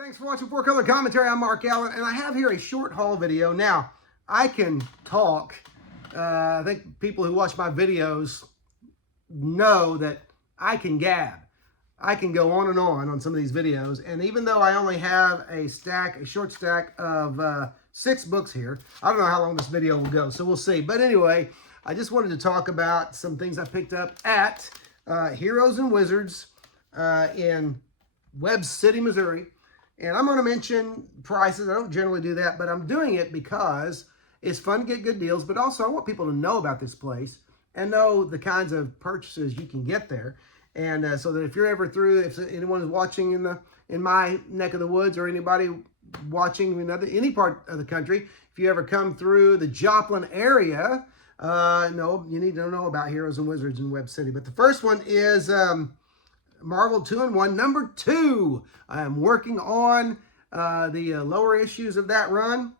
Thanks for watching Four Color Commentary. I'm Mark Allen, and I have here a short haul video. Now, I can talk. I think people who watch my videos know that I can gab. I can go on and on some of these videos, and even though I only have a short stack of 6 books here, I don't know how long this video will go, so we'll see. But anyway, I just wanted to talk about some things I picked up at Heroes and Wizards in Webb City, Missouri. And I'm going to mention prices. I don't generally do that, but I'm doing it because it's fun to get good deals, but also I want people to know about this place and know the kinds of purchases you can get there. And so that if you're ever through, if anyone is watching in my neck of the woods, or anybody watching in any part of the country, if you ever come through the Joplin area, you need to know about Heroes and Wizards in Webb City. But the first one is Marvel 2-in-1 number 2. I am working on the lower issues of that run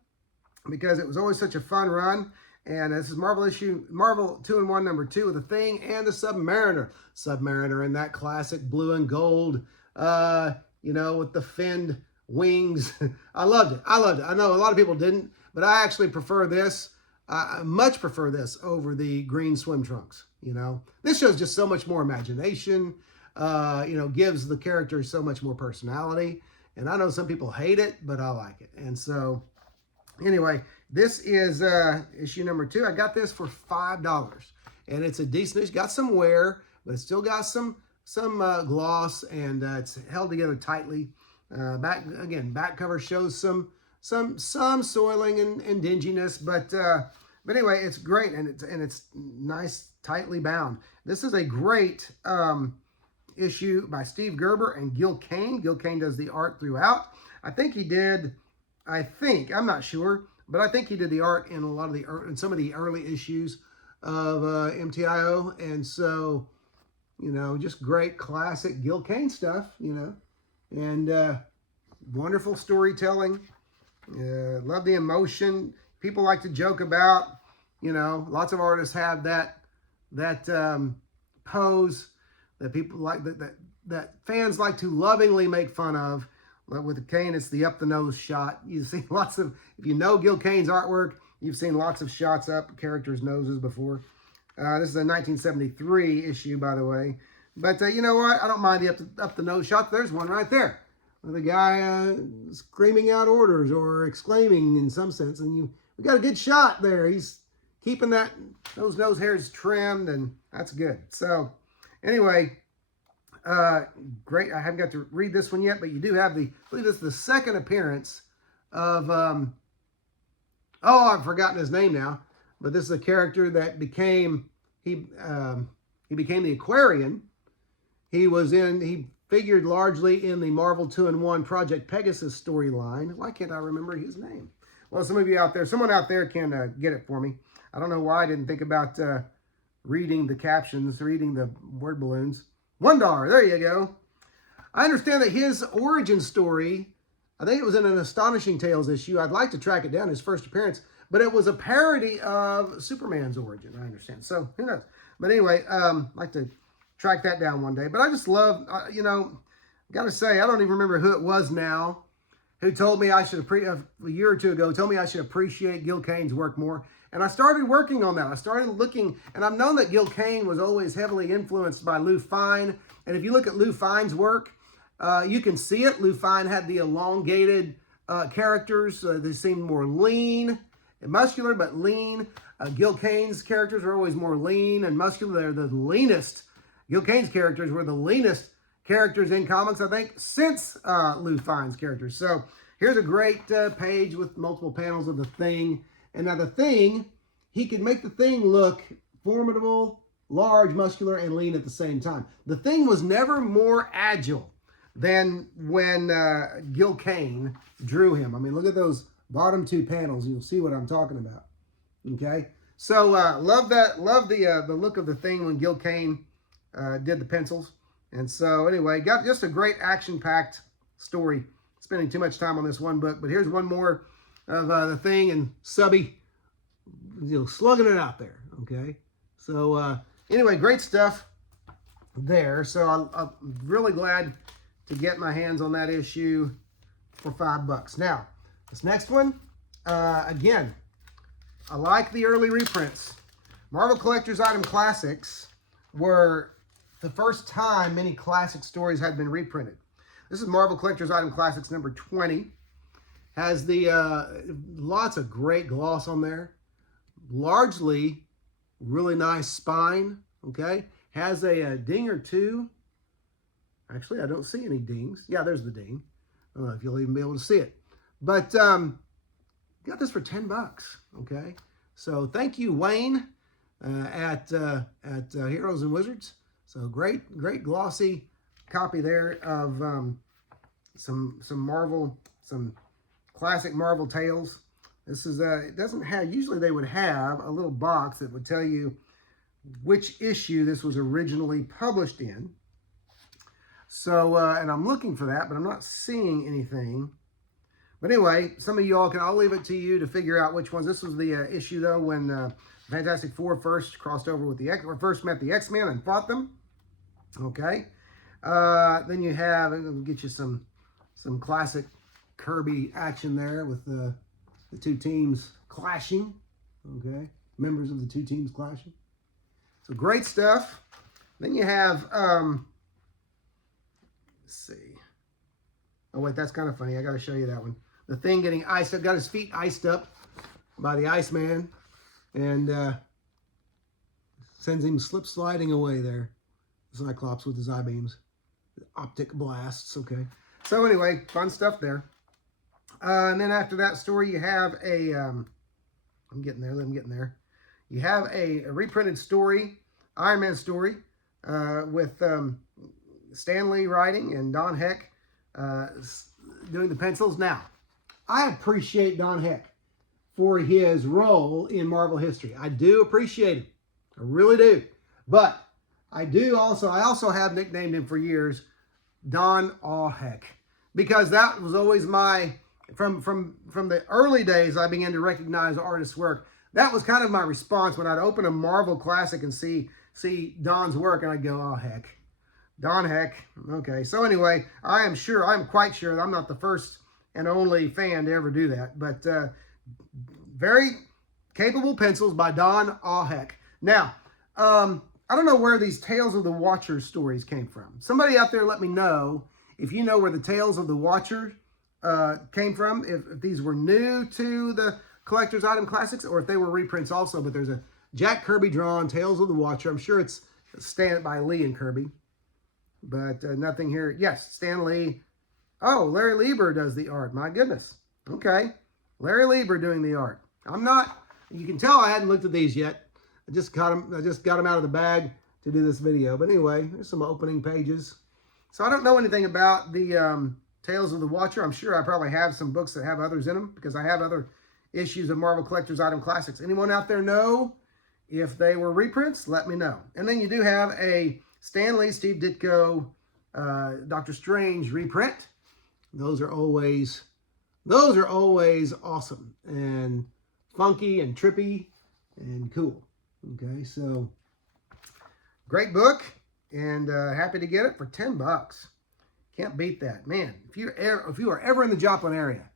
because it was always such a fun run. And this is Marvel 2-in-1 number 2 with the Thing and the Submariner. Submariner in that classic blue and gold, with the finned wings. I loved it. I know a lot of people didn't, but I actually prefer this. I much prefer this over the green swim trunks. This shows just so much more imagination. Gives the characters so much more personality. And I know some people hate it, but I like it. And so, anyway, this is issue number 2. I got this for $5, and it's a decent. It's got some wear, but it's still got some gloss, and it's held together tightly. Back cover shows some soiling and dinginess, but anyway, it's great, and it's nice, tightly bound. This is a great issue by Steve Gerber and Gil Kane. Gil Kane does the art throughout. I'm not sure, but I think he did the art in in some of the early issues of MTIO. And so, just great classic Gil Kane stuff, and wonderful storytelling. Love the emotion. People like to joke about, lots of artists have that pose that people like, that fans like to lovingly make fun of. With Kane, it's the up-the-nose shot. You've seen lots of, if you know Gil Kane's artwork, you've seen lots of shots up characters' noses before. This is a 1973 issue, by the way. But you know what? I don't mind the up-the-nose shot. There's one right there. The guy screaming out orders or exclaiming in some sense. And we got a good shot there. He's keeping those nose hairs trimmed, and that's good. So, anyway, great. I haven't got to read this one yet, but you do have I believe this is the second appearance of, I've forgotten his name now, but this is a character that became the Aquarian. He figured largely in the Marvel 2-in-1 Project Pegasus storyline. Why can't I remember his name? Well, someone out there can get it for me. I don't know why I didn't think about reading the captions, reading the word balloons. $1, there you go. I understand that his origin story, I think it was in an Astonishing Tales issue. I'd like to track it down, his first appearance, but it was a parody of Superman's origin, I understand. So, who knows? But anyway, I'd like to track that down one day. But I just love, got to say, I don't even remember who it was now, who told me a year or two ago, told me I should appreciate Gil Kane's work more. And I started working on that. I started looking, and I've known that Gil Kane was always heavily influenced by Lou Fine. And if you look at Lou Fine's work, you can see it. Lou Fine had the elongated characters. They seemed more lean and muscular, but lean. Gil Kane's characters are always more lean and muscular. They're the leanest. Gil Kane's characters were the leanest characters in comics, I think, since Lou Fine's characters. So here's a great page with multiple panels of the Thing. And now the Thing, he could make the Thing look formidable, large, muscular, and lean at the same time. The Thing was never more agile than when Gil Kane drew him. I mean, look at those bottom 2 panels. You'll see what I'm talking about. Okay? So, love that. Love the look of the Thing when Gil Kane did the pencils. And so, anyway, got just a great action-packed story. Spending too much time on this one book, but here's one more of the Thing and Subby, slugging it out there, okay? So, anyway, great stuff there. So, I'm really glad to get my hands on that issue. for $5. Now, this next one, again, I like the early reprints. Marvel Collector's Item Classics were the first time many classic stories had been reprinted. This is Marvel Collector's Item Classics number 20. Has the lots of great gloss on there. Largely really nice spine, okay? Has a ding or two. Actually, I don't see any dings. Yeah, there's the ding. I don't know if you'll even be able to see it. But got this for $10, okay? So thank you, Wayne, at Heroes and Wizards. So great glossy copy there of some Marvel, some classic Marvel tales. This is it doesn't have, usually they would have a little box that would tell you which issue this was originally published in. So, and I'm looking for that, but I'm not seeing anything. But anyway, some of y'all I'll leave it to you to figure out which ones. This was the issue, though, when Fantastic Four first crossed over with the or first met the X-Men and fought them. Okay. Then you have, I'm going to get you some classic Kirby action there with the two teams clashing. Okay. Members of the two teams clashing. So great stuff. Then you have, let's see. Oh, wait, that's kind of funny. I got to show you that one. The Thing getting iced up, got his feet iced up by the Iceman, and sends him slip sliding away there. Cyclops with his eye beams. Optic blasts, okay. So anyway, fun stuff there. And then after that story, you have a, I'm getting there. You have a reprinted story, Iron Man story, with Stan Lee writing and Don Heck doing the pencils. Now, I appreciate Don Heck for his role in Marvel history. I do appreciate him. I really do. But I also have nicknamed him for years Don Aw Heck, because that was always my, from the early days I began to recognize artists' work. That was kind of my response when I'd open a Marvel classic and see Don's work, and I'd go, oh heck. Don Heck. Okay. So anyway, I'm quite sure that I'm not the first and only fan to ever do that, but very capable pencils by Don Aw Heck. Now, I don't know where these Tales of the Watcher stories came from. Somebody out there let me know if you know where the Tales of the Watcher came from, if these were new to the Collector's Item Classics, or if they were reprints also. But there's a Jack Kirby drawn Tales of the Watcher. I'm sure it's Stan by Lee and Kirby, but nothing here. Yes, Stan Lee. Oh, Larry Lieber does the art. My goodness. Okay, Larry Lieber doing the art. You can tell I hadn't looked at these yet. I just got them out of the bag to do this video. But anyway, there's some opening pages. So I don't know anything about the Tales of the Watcher. I'm sure I probably have some books that have others in them, because I have other issues of Marvel Collector's Item Classics. Anyone out there know if they were reprints? Let me know. And then you do have a Stan Lee, Steve Ditko, Doctor Strange reprint. Those are always awesome and funky and trippy and cool. Okay, so great book, and happy to get it for $10. Can't beat that, man. If you are ever in the Joplin area,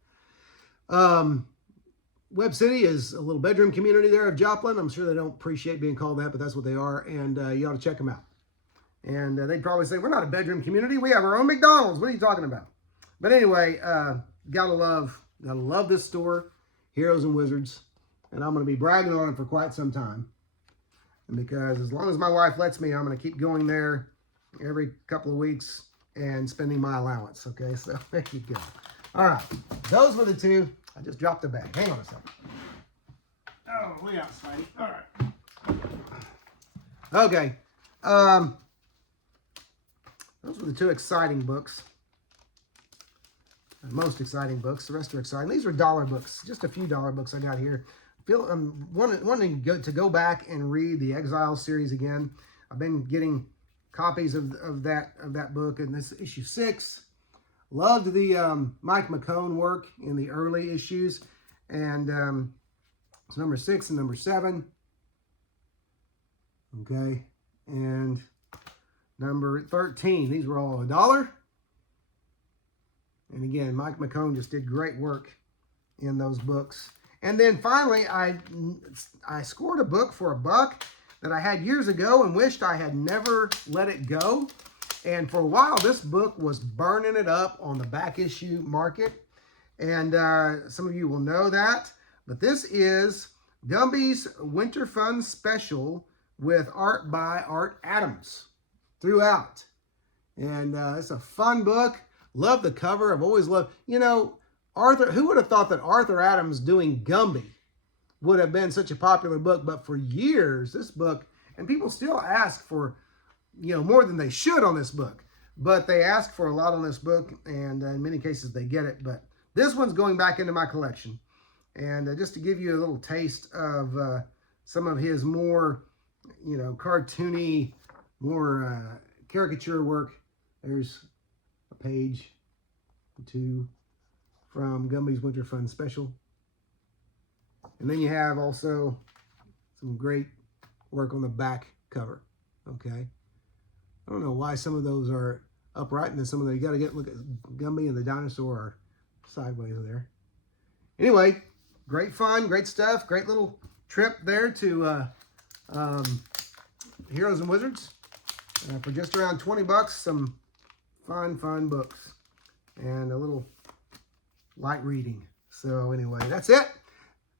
Webb City is a little bedroom community there of Joplin. I'm sure they don't appreciate being called that, but that's what they are, and you ought to check them out. And they'd probably say, we're not a bedroom community. We have our own McDonald's. What are you talking about? But anyway, gotta love this store, Heroes and Wizards, and I'm going to be bragging on it for quite some time. And because as long as my wife lets me, I'm going to keep going there every couple of weeks and spending my allowance. Okay, so there you go. All right, those were the two. I just dropped the bag. Hang on a second. Oh, look out, Spidey. All right. Okay. Those were the two exciting books. Most exciting books. The rest are exciting. These are dollar books. Just a few dollar books I got here. I'm wanting to go back and read the Exile series again. I've been getting copies of that book, and this issue 6. Loved the Mike McCone work in the early issues, and it's number 6 and number 7. Okay, and number 13. These were all $1. And again, Mike McCone just did great work in those books. And then finally, I scored a book for $1 that I had years ago and wished I had never let it go. And for a while, this book was burning it up on the back issue market. And some of you will know that. But this is Gumby's Winter Fun Special with art by Art Adams throughout. And it's a fun book. Love the cover. I've always loved, you know, Arthur, who would have thought that Arthur Adams doing Gumby would have been such a popular book? But for years, this book, and people still ask for, you know, more than they should on this book. But they ask for a lot on this book, and in many cases they get it. But this one's going back into my collection. And just to give you a little taste of some of his more, you know, cartoony, more caricature work, there's a page or two from Gumby's Winter Fun Special. And then you have also some great work on the back cover, okay? I don't know why some of those are upright and then some of them, you gotta look at Gumby and the dinosaur are sideways there. Anyway, great fun, great stuff, great little trip there to Heroes and Wizards. For just around $20, some fun books and a little light reading. So anyway, that's it.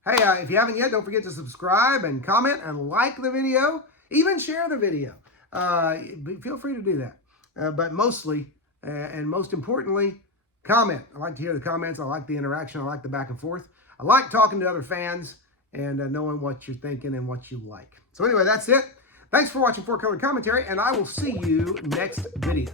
Hey, if you haven't yet, don't forget to subscribe and comment and like the video. Even share the video. Feel free to do that. But mostly, and most importantly, comment. I like to hear the comments. I like the interaction. I like the back and forth. I like talking to other fans and knowing what you're thinking and what you like. So anyway, that's it. Thanks for watching 4 Color Commentary, and I will see you next video.